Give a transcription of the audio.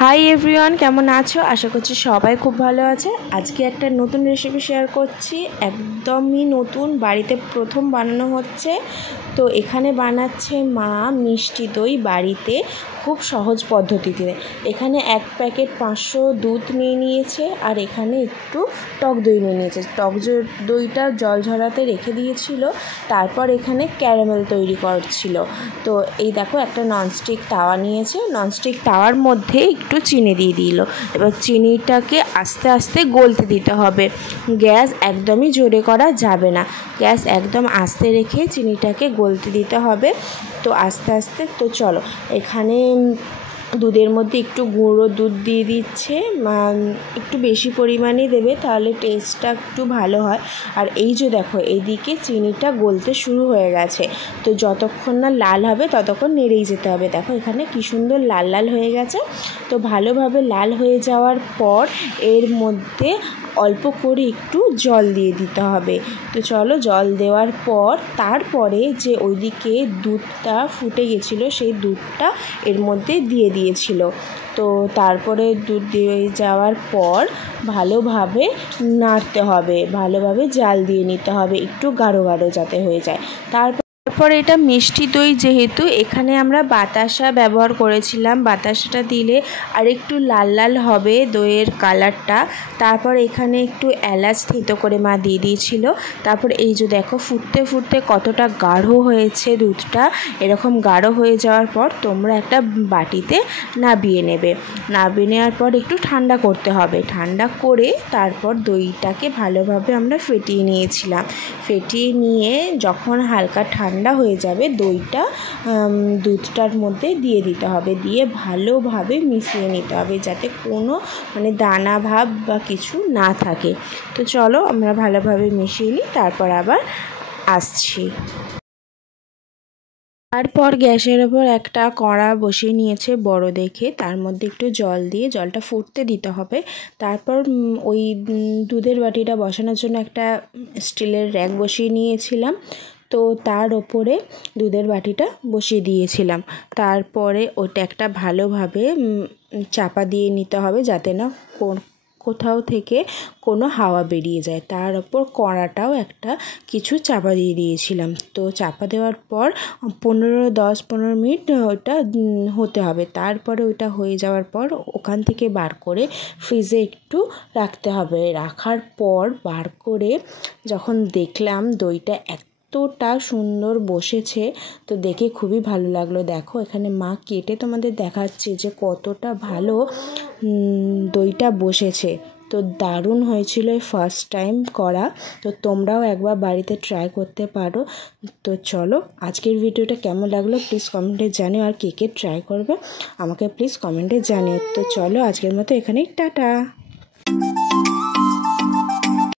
Hi everyone, কেমন আছো? আশা করছি সবাই খুব ভালো আছে। আজকে একটা নতুন রেসিপি শেয়ার করছি, একদমই নতুন, বাড়িতে প্রথম বানানো হচ্ছে। তো এখানে বানাচ্ছে মা মিষ্টি দই বাড়িতে খুব সহজ পদ্ধতিতে। এখানে 1 প্যাকেট 500 দুধ নিয়ে নিয়েছে, আর এখানে একটু টক দই নিয়ে নিয়েছে। টক দইটা জল ঝরাতে রেখে দিয়েছিল, তারপর এখানে ক্যারামেল তৈরি করছিল। তো এই দেখো, একটা ননস্টিক তাওয়া নিয়েছে, ননস্টিক তাওয়ার মধ্যে একটু চিনি দিয়ে দিল। এবার চিনিটাকে আস্তে আস্তে গলতে দিতে হবে, গ্যাস একদমই জোরে করা যাবে না, গ্যাস একদম আস্তে রেখে চিনিটাকে গলতে দিতে হবে। তো আস্তে আস্তে, তো চলো এখানে দুধের মধ্যে একটু গুঁড়ো দুধ দিয়ে দিচ্ছে, একটু বেশি পরিমাণে দেবে, তাহলে টেস্টটা একটু ভালো হয়। আর এই যে দেখো, এইদিকে চিনিটা গলতে শুরু হয়ে গেছে। তো যতক্ষণ না লাল হবে ততক্ষণ নেড়েই যেতে হবে। দেখো এখানে কি সুন্দর লাল লাল হয়ে গেছে। তো ভালোভাবে লাল হয়ে যাওয়ার পর এর মধ্যে অল্প করে একটু জল দিয়ে দিতে হবে। তো চলো, জল দেওয়ার পর তারপরে যে ওইদিকে দুধটা ফুটে গেছিলো, সেই দুধটা এর মধ্যে দিয়ে দিয়েছিল। তো তারপরে দুধ দিয়ে যাওয়ার পর ভালোভাবে নাড়তে হবে, ভালোভাবে জাল দিয়ে নিতে হবে, একটু গাঢ় গাঢ় যাতে হয়ে যায়। তারপর এটা মিষ্টি দই, যেহেতু এখানে আমরা বাতাসা ব্যবহার করেছিলাম, বাতাসাটা দিলে আর একটু লাল লাল হবে দইয়ের কালারটা। তারপর এখানে একটু এলাচ থেঁতো করে মা দিয়ে দিয়েছিল। তারপর এই যে দেখো, ফুটতে ফুটতে কতটা গাঢ় হয়েছে দুধটা। এরকম গাঢ় হয়ে যাওয়ার পর তোমরা একটা বাটিতে নাবিয়ে নেবে। নাবিয়ে নেওয়ার পর একটু ঠান্ডা করতে হবে, ঠান্ডা করে তারপর দইটাকে ভালোভাবে আমরা ফেটিয়ে নিয়েছিলাম। ফেটিয়ে নিয়ে যখন হালকা ঠান্ডা হয়ে যাবে, দইটা দুধটার মধ্যে দিয়ে দিতে হবে, দিয়ে ভালোভাবে মিশিয়ে নিতে হবে, যাতে কোনো দানা ভাব বা কিছু না থাকে। তো চলো আমরা ভালোভাবে মিশিয়ে নিই, তারপর আবার আসছি। তারপর গ্যাসের ওপর একটা কড়া বসিয়ে নিয়েছে বড় দেখে, তার মধ্যে একটু জল দিয়ে জলটা ফুটতে দিতে হবে। তারপর ওই দুধের বাটিটা বসানোর জন্য একটা স্টিলের র্যাক বসিয়ে নিয়েছিলাম। তো তার ওপরে দুধের বাটিটা বসিয়ে দিয়েছিলাম। তারপরে ওটা একটা ভালোভাবে চাপা দিয়ে নিতে হবে, যাতে না কোথাও থেকে কোনো হাওয়া বেরিয়ে যায়। তার ওপর কড়াটাও একটা কিছু চাপা দিয়ে দিয়েছিলাম। তো চাপা দেওয়ার পর 10-15 মিনিট ওটা হতে হবে। তারপরে ওটা হয়ে যাওয়ার পর ওখান থেকে বার করে ফ্রিজে একটু রাখতে হবে। রাখার পর বার করে যখন দেখলাম দইটা এতটা সুন্দর বসেছে, তো দেখে খুবই ভালো লাগলো। দেখো এখানে মা কেটে তোমাদের দেখাচ্ছে যে কতটা ভালো দইটা বসেছে। তো দারুণ হয়েছিল, ফার্স্ট টাইম করা। তো তোমরাও একবার বাড়িতে ট্রাই করতে পারো। তো চলো, আজকের ভিডিওটা কেমন লাগলো প্লিজ কমেন্টে জানিও, আর কে কে ট্রাই করবে আমাকে প্লিজ কমেন্টে জানিও। তো চলো, আজকের মতো এখানেই টাটা।